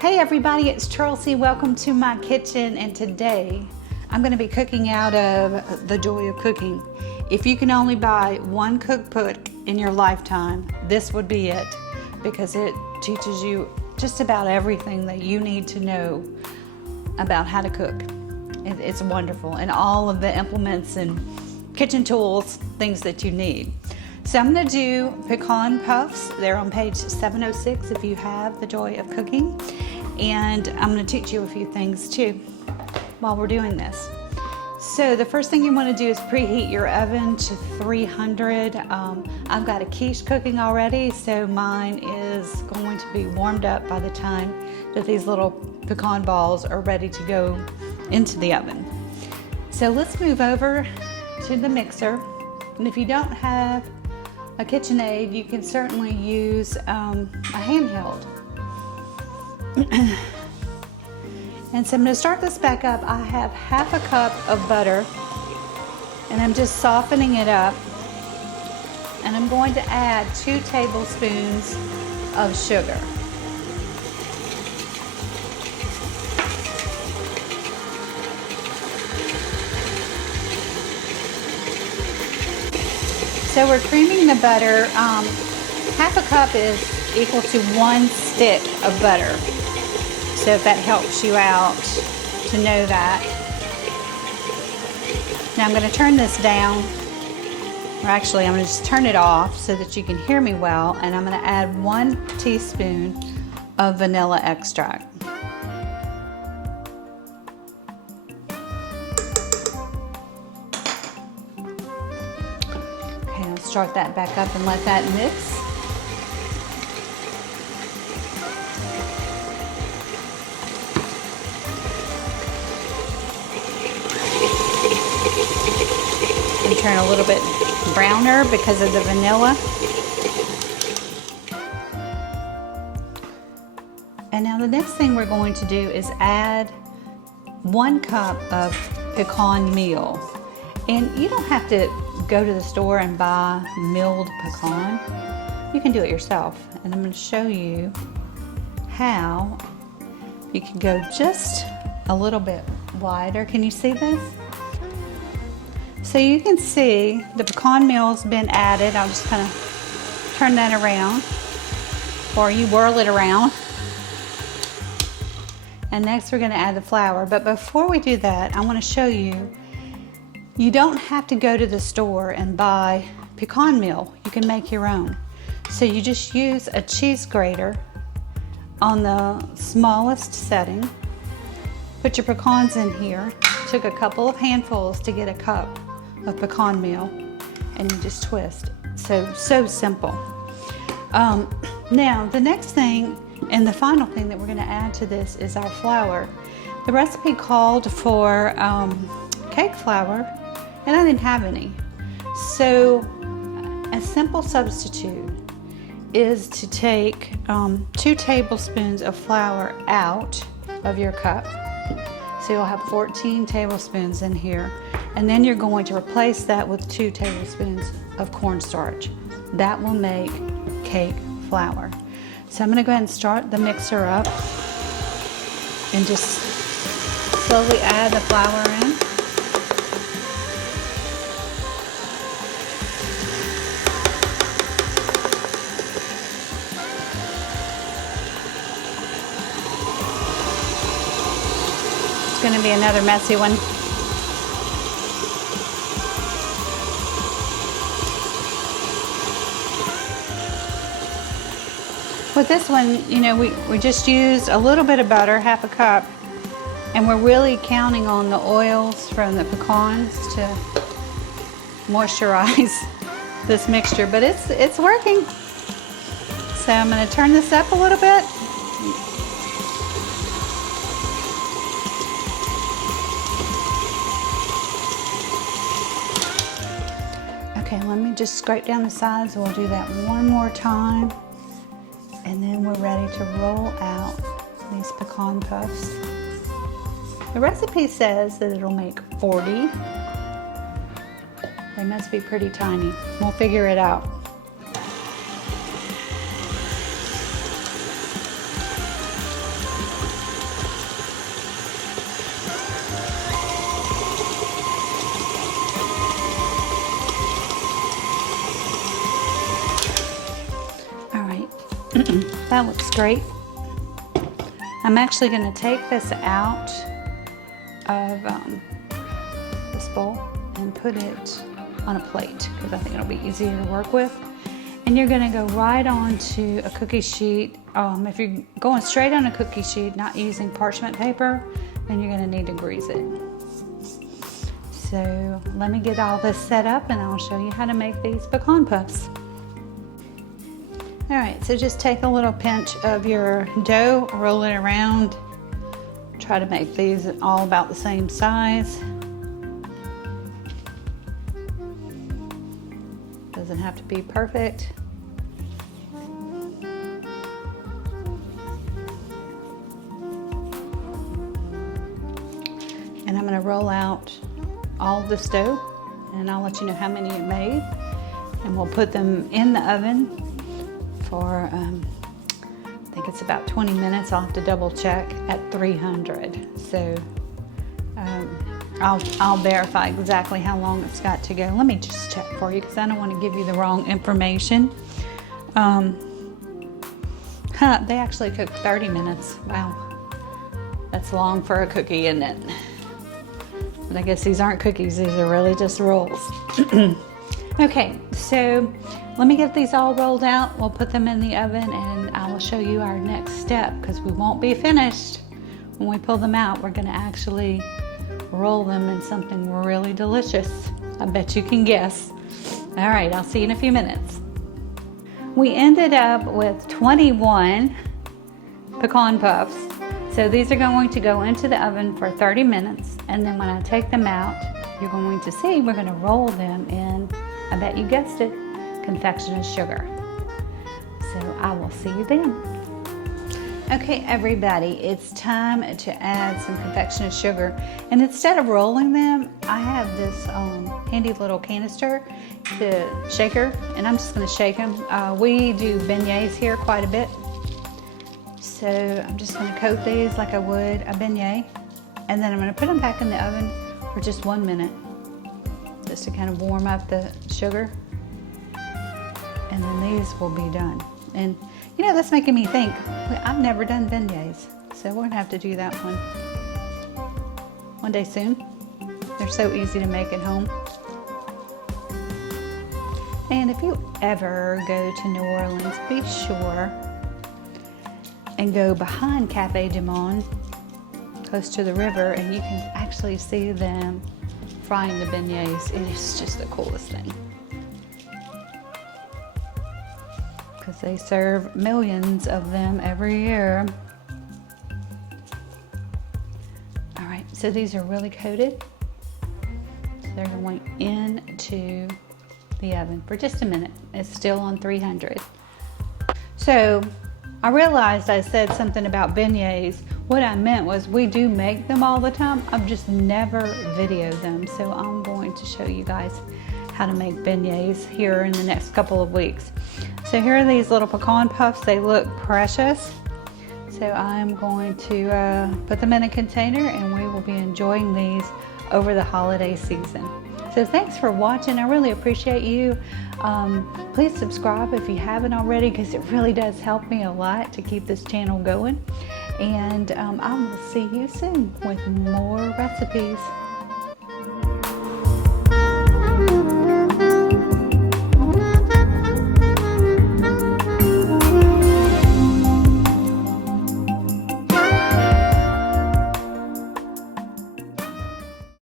Hey everybody, it's Chelsea. Welcome to my kitchen, and today I'm going to be cooking out of The Joy of Cooking. If you can only buy one cookbook in your lifetime, this would be it, because it teaches you just about everything that you need to know about how to cook. It's wonderful, and all of the implements and kitchen tools, things that you need. So I'm going to do Pecan Puffs. They're on page 706 if you have The Joy of Cooking. And I'm going to teach you a few things too while we're doing this. So the first thing you want to do is preheat your oven to 300. I've got a quiche cooking already, so mine is going to be warmed up by the time that these little pecan balls are ready to go into the oven. So let's move over to the mixer. And if you don't have a KitchenAid, you can certainly use a handheld. And so I'm going to start this back up. I have half a cup of butter, and I'm just softening it up. And I'm going to add 2 tablespoons of sugar. So we're creaming the butter. Half a cup is equal to 1 stick of butter. So if that helps you out to know that. Now I'm going to turn this down, or actually I'm going to just turn it off so that you can hear me well, and I'm going to add 1 teaspoon of vanilla extract. Start that back up and let that mix. And turn a little bit browner because of the vanilla. And now the next thing we're going to do is add 1 cup of pecan meal. And you don't have to go to the store and buy milled pecan. You can do it yourself. And I'm going to show you how you can go just a little bit wider. Can you see this? So you can see the pecan meal's been added. I'll just kind of turn that around, or you whirl it around. And next we're going to add the flour. But before we do that, I want to show you, you don't have to go to the store and buy pecan meal. You can make your own. So you just use a cheese grater on the smallest setting. Put your pecans in here. Took a couple of handfuls to get a cup of pecan meal, and you just twist. So simple. Now the next thing and the final thing that we're going to add to this is our flour. The recipe called for cake flour, and I didn't have any. So a simple substitute is to take 2 tablespoons of flour out of your cup. So you'll have 14 tablespoons in here. And then you're going to replace that with 2 tablespoons of cornstarch. That will make cake flour. So I'm going to go ahead and start the mixer up and just slowly add the flour in. It's going to be another messy one. With this one, you know, we just used a little bit of butter, half a cup, and we're really counting on the oils from the pecans to moisturize this mixture, but it's working. So I'm going to turn this up a little bit. Okay, let me just scrape down the sides, and we'll do that one more time. And then we're ready to roll out these pecan puffs. The recipe says that it'll make 40. They must be pretty tiny. We'll figure it out. That looks great. I'm actually going to take this out of this bowl and put it on a plate because I think it'll be easier to work with. And you're going to go right onto a cookie sheet. If you're going straight on a cookie sheet, not using parchment paper, then you're going to need to grease it. So let me get all this set up and I'll show you how to make these pecan puffs. All right, so just take a little pinch of your dough, roll it around. Try to make these all about the same size. Doesn't have to be perfect. And I'm gonna roll out all of this dough and I'll let you know how many it made. And we'll put them in the oven for, I think it's about 20 minutes. I'll have to double check at 300. So I'll verify exactly how long it's got to go. Let me just check for you because I don't want to give you the wrong information. They actually cook 30 minutes. Wow, that's long for a cookie, isn't it? But I guess these aren't cookies, these are really just rolls. Okay, so let me get these all rolled out. We'll put them in the oven and I will show you our next step because we won't be finished. When we pull them out, we're gonna actually roll them in something really delicious. I bet you can guess. All right, I'll see you in a few minutes. We ended up with 21 pecan puffs. So these are going to go into the oven for 30 minutes. And then when I take them out, you're going to see we're gonna roll them in, I bet you guessed it, Confectioner sugar. So I will see you then. Okay, everybody, it's time to add some confectioner sugar. And instead of rolling them, I have this handy little canister to shaker, and I'm just gonna shake them. We do beignets here quite a bit. So I'm just gonna coat these like I would a beignet. And then I'm gonna put them back in the oven for just 1 minute, just to kind of warm up the sugar. And then these will be done. And you know, that's making me think, I've never done beignets, so we're gonna have to do that one day soon. They're so easy to make at home. And if you ever go to New Orleans, be sure and go behind Cafe du Monde, close to the river, and you can actually see them frying the beignets. It is just the coolest thing. Because they serve millions of them every year. All right, so these are really coated. So they're going into the oven for just a minute. It's still on 300. So I realized I said something about beignets. What I meant was we do make them all the time. I've just never videoed them. So I'm going to show you guys how to make beignets here in the next couple of weeks. So here are these little pecan puffs. They look precious. So I'm going to put them in a container and we will be enjoying these over the holiday season. So thanks for watching. I really appreciate you. Please subscribe if you haven't already because it really does help me a lot to keep this channel going. And I will see you soon with more recipes.